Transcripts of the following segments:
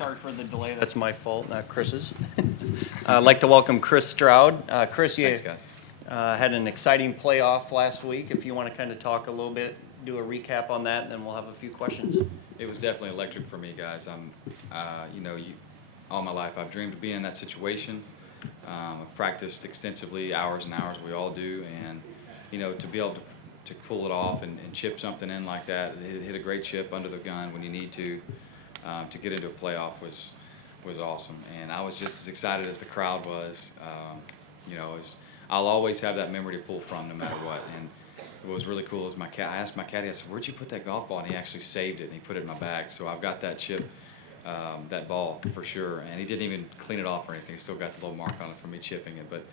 Sorry for the delay. That's my fault, not Chris's. I'd like to welcome Chris Stroud. Chris, you Thanks, guys. had an exciting playoff last week. If you want to kind of talk a little bit, do a recap on that, and then we'll have a few questions. It was definitely electric for me, guys. All my life I've dreamed of being in that situation. I've practiced extensively, hours and hours. We all do, and to be able to pull it off and chip something in like that, hit a great chip under the gun when you need to get into a playoff was awesome. And I was just as excited as the crowd was. I'll always have that memory to pull from no matter what. And what was really cool is I asked my caddy, I said, "Where'd you put that golf ball?" And he actually saved it and he put it in my bag. So I've got that chip, that ball for sure. And he didn't even clean it off or anything. He still got the little mark on it from me chipping it. But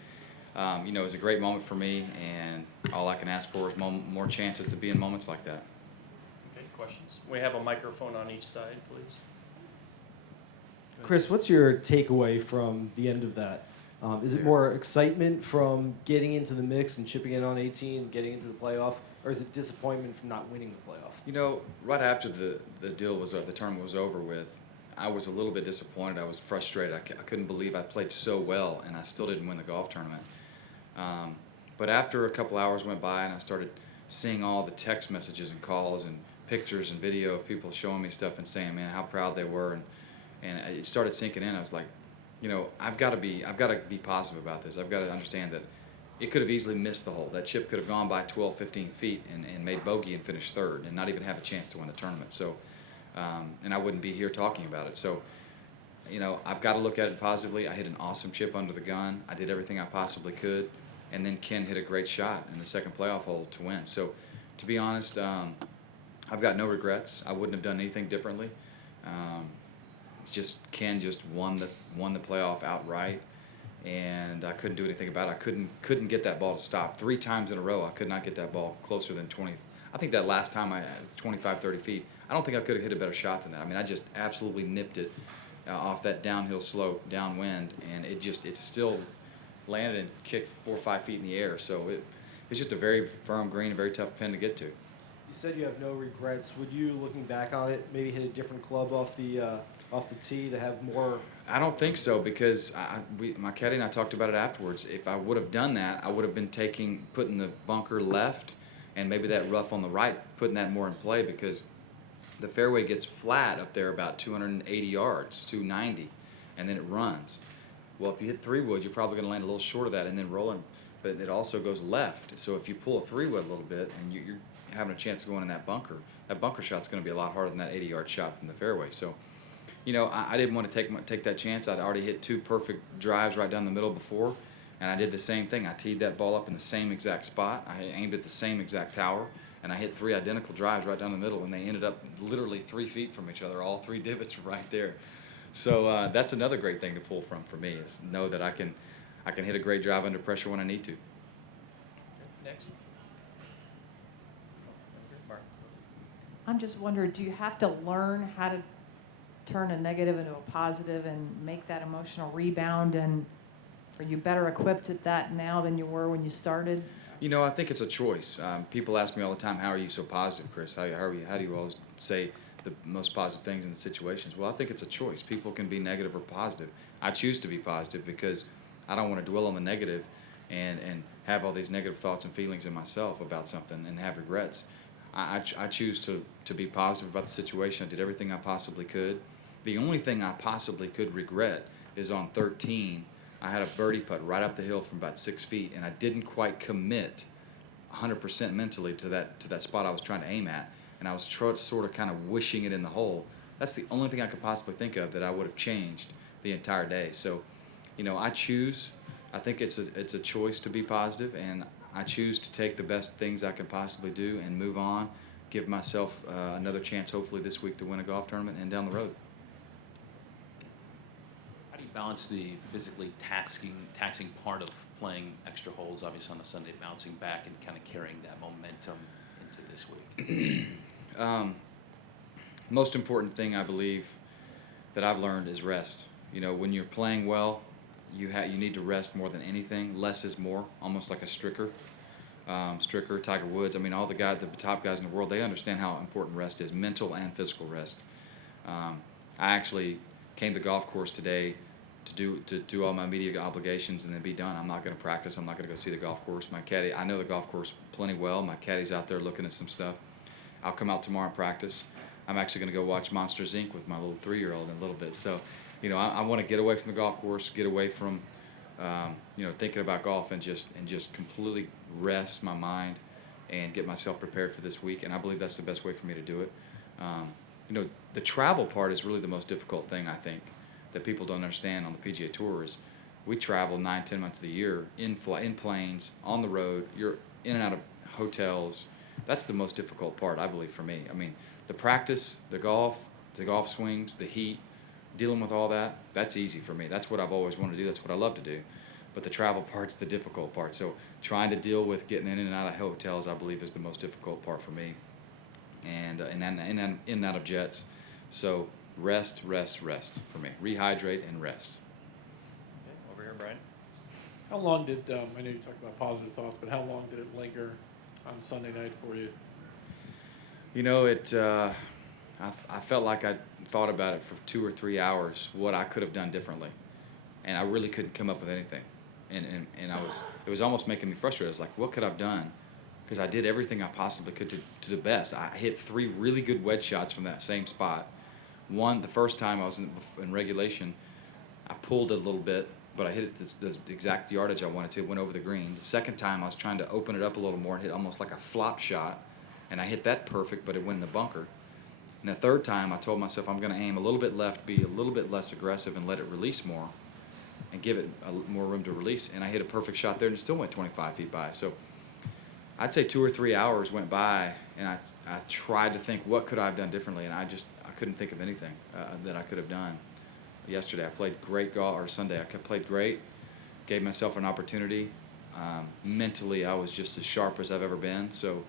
it was a great moment for me, and all I can ask for is more chances to be in moments like that. Okay, questions? We have a microphone on each side, please. Chris, what's your takeaway from the end of that? Is it more excitement from getting into the mix and chipping in on 18 and getting into the playoff, or is it disappointment from not winning the playoff? Right after the tournament was over with, I was a little bit disappointed. I was frustrated. I couldn't believe I played so well and I still didn't win the golf tournament. But after a couple hours went by and I started seeing all the text messages and calls and pictures and video of people showing me stuff and saying, man, how proud they were, and it started sinking in. I was like, I've got to be positive about this. I've got to understand that it could have easily missed the hole. That chip could have gone by 12, 15 feet and made bogey and finished third and not even have a chance to win the tournament. So, and I wouldn't be here talking about it. So, I've got to look at it positively. I hit an awesome chip under the gun. I did everything I possibly could. And then Ken hit a great shot in the second playoff hole to win. So, to be honest, I've got no regrets. I wouldn't have done anything differently. Ken just won the playoff outright, and I couldn't do anything about it. I couldn't get that ball to stop. 3 times in a row, I could not get that ball closer than 20. I think that last time 25, 30 feet. I don't think I could have hit a better shot than that. I mean, I just absolutely nipped it off that downhill slope, downwind, and it still landed and kicked 4 or 5 feet in the air. So it's just a very firm green, a very tough pin to get to. You said you have no regrets. Would you, looking back on it, maybe hit a different club off the tee to have more? I don't think so, because my caddy and I talked about it afterwards. If I would have done that, I would have been putting the bunker left and maybe that rough on the right, putting that more in play, because the fairway gets flat up there about 280 yards, 290, and then it runs. Well, if you hit 3-wood, you're probably going to land a little short of that and then rolling, but it also goes left. So if you pull a 3-wood a little bit and you're having a chance of going in that bunker shot's going to be a lot harder than that 80-yard shot from the fairway. So, I didn't want to take that chance. I'd already hit 2 perfect drives right down the middle before, and I did the same thing. I teed that ball up in the same exact spot. I aimed at the same exact tower, and I hit 3 identical drives right down the middle, and they ended up literally 3 feet from each other. All 3 divots were right there. So that's another great thing to pull from for me, is know that I can hit a great drive under pressure when I need to. Next. I'm just wondering, do you have to learn how to turn a negative into a positive and make that emotional rebound? And are you better equipped at that now than you were when you started? I think it's a choice. People ask me all the time, how are you so positive, Chris? How do you always say the most positive things in the situations? Well, I think it's a choice. People can be negative or positive. I choose to be positive because I don't want to dwell on the negative and have all these negative thoughts and feelings in myself about something and have regrets. I choose to be positive about the situation. I did everything I possibly could. The only thing I possibly could regret is on 13, I had a birdie putt right up the hill from about 6 feet, and I didn't quite commit 100% mentally to that spot I was trying to aim at, and I was sort of kind of wishing it in the hole. That's the only thing I could possibly think of that I would have changed the entire day. So, I choose. I think it's a choice to be positive, and I choose to take the best things I can possibly do and move on, give myself another chance hopefully this week to win a golf tournament and down the road. How do you balance the physically taxing part of playing extra holes, obviously on a Sunday, bouncing back and kind of carrying that momentum into this week? Most important thing I believe that I've learned is rest. When you're playing well, you need to rest more than anything. Less is more, almost like a Stricker. Stricker, Tiger Woods, all the top guys in the world, they understand how important rest is, mental and physical rest. I actually came to the golf course today to do all my media obligations and then be done. I'm not going to practice. I'm not going to go see the golf course. My caddy, I know the golf course plenty well. My caddy's out there looking at some stuff. I'll come out tomorrow and practice. I'm actually going to go watch Monsters Inc. with my little 3-year-old in a little bit. So, you know, I want to get away from the golf course, get away from, you know, thinking about golf and just completely rest my mind and get myself prepared for this week. And I believe that's the best way for me to do it. You know, the travel part is really the most difficult thing, I think, that people don't understand on the PGA Tour is we travel 9-10 months of the year in planes, on the road. You're in and out of hotels. That's the most difficult part, I believe, for me. I mean, the practice, the golf swings, the heat, dealing with all that, that's easy for me. That's what I've always wanted to do. That's what I love to do. But the travel part's the difficult part. So trying to deal with getting in and out of hotels, I believe, is the most difficult part for me. And in and out of jets. So rest for me. Rehydrate and rest. Okay, over here, Brian. How long did, I know you talked about positive thoughts, but how long did it linger on Sunday night for you? You know, I felt like I thought about it for 2 or 3 hours, what I could have done differently. And I really couldn't come up with anything. And it was almost making me frustrated. I was like, what could I have done? Because I did everything I possibly could to the best. I hit 3 really good wedge shots from that same spot. One, the first time I was in regulation, I pulled it a little bit, but I hit it the exact yardage I wanted to. It went over the green. The second time, I was trying to open it up a little more and hit almost like a flop shot, and I hit that perfect, but it went in the bunker. And the third time, I told myself I'm going to aim a little bit left, be a little bit less aggressive, and let it release more, and give it more room to release. And I hit a perfect shot there, and it still went 25 feet by. So I'd say 2 or 3 hours went by, and I tried to think what could I have done differently, and I couldn't think of anything that I could have done. Yesterday I played great golf, or Sunday I played great, gave myself an opportunity. Mentally I was just as sharp as I've ever been, so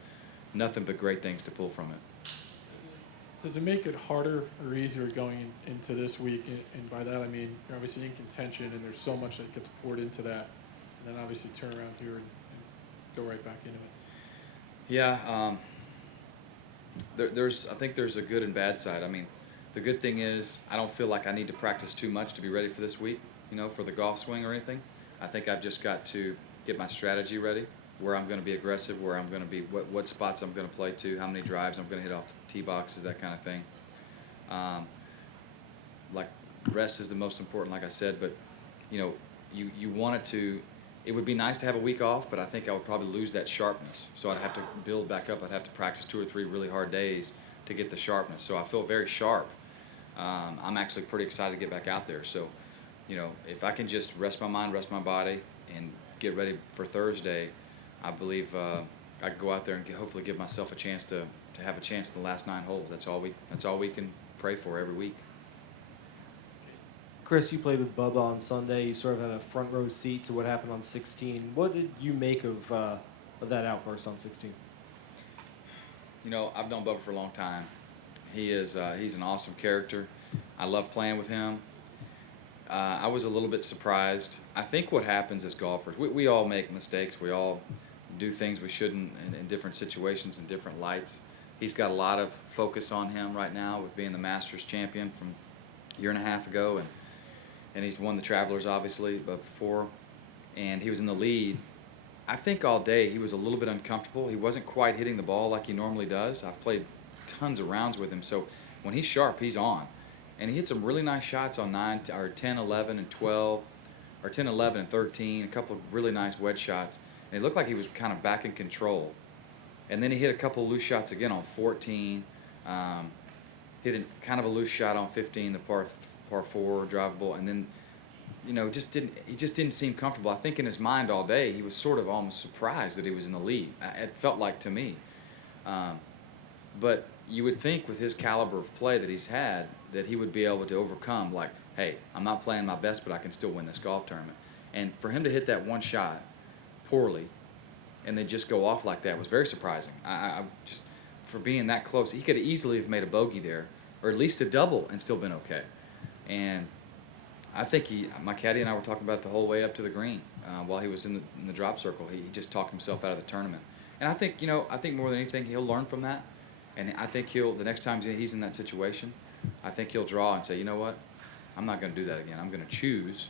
nothing but great things to pull from it. Does it make it harder or easier going into this week? And by that I mean you're obviously in contention and there's so much that gets poured into that, and then obviously turn around here and go right back into it. Yeah, I think there's a good and bad side. I mean, the good thing is I don't feel like I need to practice too much to be ready for this week, you know, for the golf swing or anything. I think I've just got to get my strategy ready, where I'm going to be aggressive, where I'm going to be, what spots I'm going to play to, how many drives I'm going to hit off the tee boxes, that kind of thing. Like rest is the most important, like I said, but you know, you want it to. It would be nice to have a week off, but I think I would probably lose that sharpness. So I'd have to build back up. I'd have to practice 2 or 3 really hard days to get the sharpness. So I feel very sharp. I'm actually pretty excited to get back out there. So, you know, if I can just rest my mind, rest my body, and get ready for Thursday, I believe I can go out there and hopefully give myself a chance to have a chance in the last 9 holes. That's all we can pray for every week. Chris, you played with Bubba on Sunday. You sort of had a front row seat to what happened on 16. What did you make of that outburst on 16? You know, I've known Bubba for a long time. He's an awesome character. I love playing with him. I was a little bit surprised. I think what happens as golfers, we all make mistakes. We all do things we shouldn't in different situations and different lights. He's got a lot of focus on him right now with being the Masters champion from a year and a half ago, and he's won the Travelers, obviously, but before, and he was in the lead. I think all day he was a little bit uncomfortable. He wasn't quite hitting the ball like he normally does. I've played tons of rounds with him, so when he's sharp, he's on. And he hit some really nice shots on 10, 11, and 12, or 10, 11, and 13, a couple of really nice wedge shots. And it looked like he was kind of back in control. And then he hit a couple of loose shots again on 14, hit kind of a loose shot on 15, the par 4 drivable, and then, you know, he just didn't seem comfortable. I think in his mind all day he was sort of almost surprised that he was in the lead. It felt like to me. But you would think with his caliber of play that he's had that he would be able to overcome, like, hey, I'm not playing my best, but I can still win this golf tournament. And for him to hit that one shot poorly and then just go off like that was very surprising. I just, for being that close, he could easily have made a bogey there, or at least a double, and still been okay. And I think my caddy and I were talking about it the whole way up to the green while he was in the drop circle. He just talked himself out of the tournament. And I think, you know, more than anything, he'll learn from that. And I think the next time he's in that situation, I think he'll draw and say, you know what, I'm not going to do that again. I'm going to choose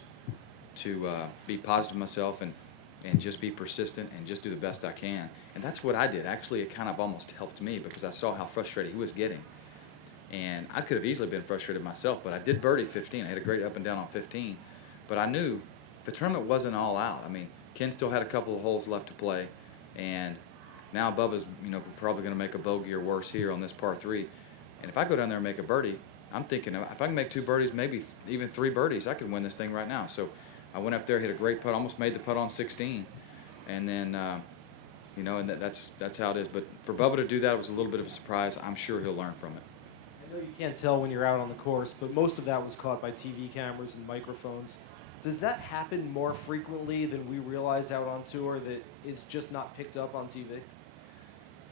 to be positive myself and just be persistent and just do the best I can. And that's what I did. Actually, it kind of almost helped me because I saw how frustrated he was getting. And I could have easily been frustrated myself, but I did birdie 15. I had a great up and down on 15. But I knew the tournament wasn't all out. I mean, Ken still had a couple of holes left to play, and now Bubbas, probably going to make a bogey or worse here on this par 3. And if I go down there and make a birdie, I'm thinking if I can make 2 birdies, maybe even 3 birdies, I could win this thing right now. So I went up there, hit a great putt, almost made the putt on 16, and then and that's how it is. But for Bubba to do that, it was a little bit of a surprise. I'm sure he'll learn from it. I know you can't tell when you're out on the course, but most of that was caught by TV cameras and microphones. Does that happen more frequently than we realize out on tour, that it's just not picked up on TV?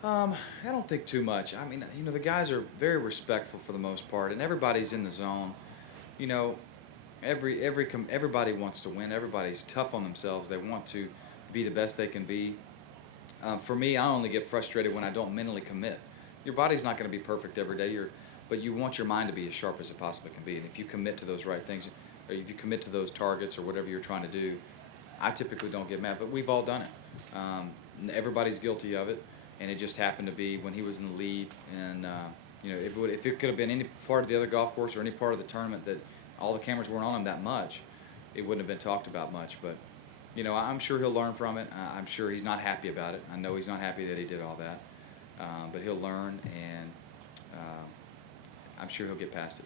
I don't think too much. I mean, the guys are very respectful for the most part, and everybody's in the zone. Everybody wants to win. Everybody's tough on themselves. They want to be the best they can be. For me, I only get frustrated when I don't mentally commit. Your body's not going to be perfect every day, but you want your mind to be as sharp as it possibly can be. And if you commit to those right things, or if you commit to those targets or whatever you're trying to do, I typically don't get mad. But we've all done it. Everybody's guilty of it. And it just happened to be when he was in the lead. And, if it could have been any part of the other golf course or any part of the tournament that all the cameras weren't on him that much, it wouldn't have been talked about much. But, I'm sure he'll learn from it. I'm sure he's not happy about it. I know he's not happy that he did all that. But he'll learn, and I'm sure he'll get past it.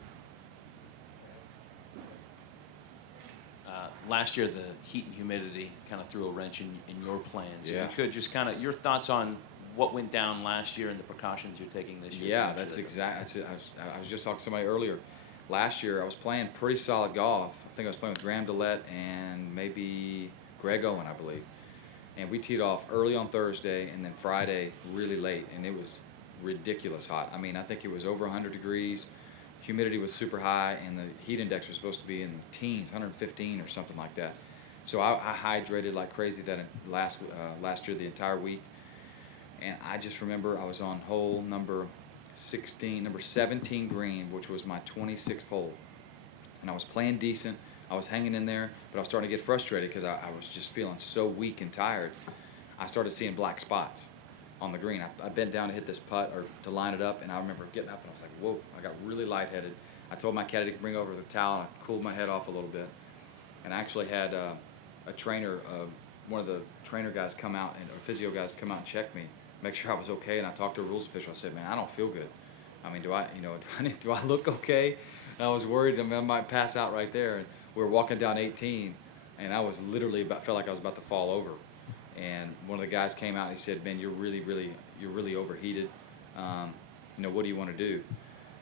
Last year, the heat and humidity kind of threw a wrench in your plans. Yeah. If you could just kind of your thoughts on what went down last year and the precautions you're taking this year. Yeah, that's exactly. I was just talking to somebody earlier. Last year, I was playing pretty solid golf. I think I was playing with Graham Dillette and maybe Greg Owen, I believe. And we teed off early on Thursday and then Friday really late, and it was ridiculous hot. I mean, I think it was over 100 degrees. Humidity was super high, and the heat index was supposed to be in the teens, 115 or something like that. So I hydrated like crazy that last year, the entire week. And I just remember I was on hole number 17 green, which was my 26th hole. And I was playing decent. I was hanging in there, but I was starting to get frustrated because I was just feeling so weak and tired. I started seeing black spots on the green. I bent down to hit this putt or to line it up, and I remember getting up and I was like, whoa, I got really lightheaded. I told my caddy to bring over the towel, and I cooled my head off a little bit. And I actually had a trainer, one of the trainer guys come out, or physio guys come out and check me, make sure I was okay. And I talked to a rules official. I said, man, I don't feel good. I mean, do I look okay? And I was worried I might pass out right there. And we were walking down 18, and I was literally felt like I was about to fall over. And one of the guys came out and he said, "Ben, you're really overheated. What do you want to do?"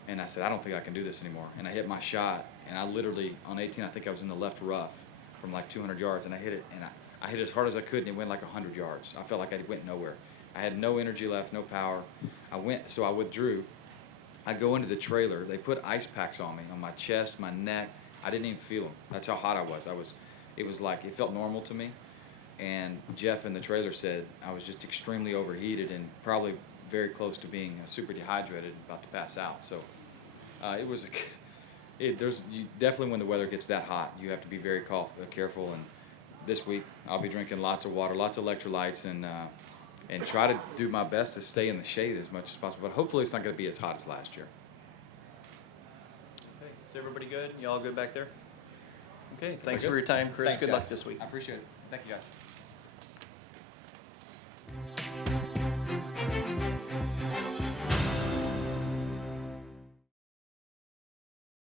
And I said, "I don't think I can do this anymore." And I hit my shot, and I literally on 18, I think I was in the left rough from like 200 yards, and I hit it, and I hit it as hard as I could, and it went like 100 yards. I felt like I went nowhere. I had no energy left, no power. So I withdrew. I go into the trailer. They put ice packs on me, on my chest, my neck. I didn't even feel them. That's how hot I was. It was like, it felt normal to me. And Jeff in the trailer said I was just extremely overheated and probably very close to being super dehydrated, about to pass out. So you definitely, when the weather gets that hot, you have to be very careful. And this week I'll be drinking lots of water, lots of electrolytes, and try to do my best to stay in the shade as much as possible. But hopefully it's not going to be as hot as last year. Okay, is everybody good? You all good back there? Okay, thanks Everybody for your time, Chris. Thanks, Good guys. luck this week. I appreciate it. Thank you, guys.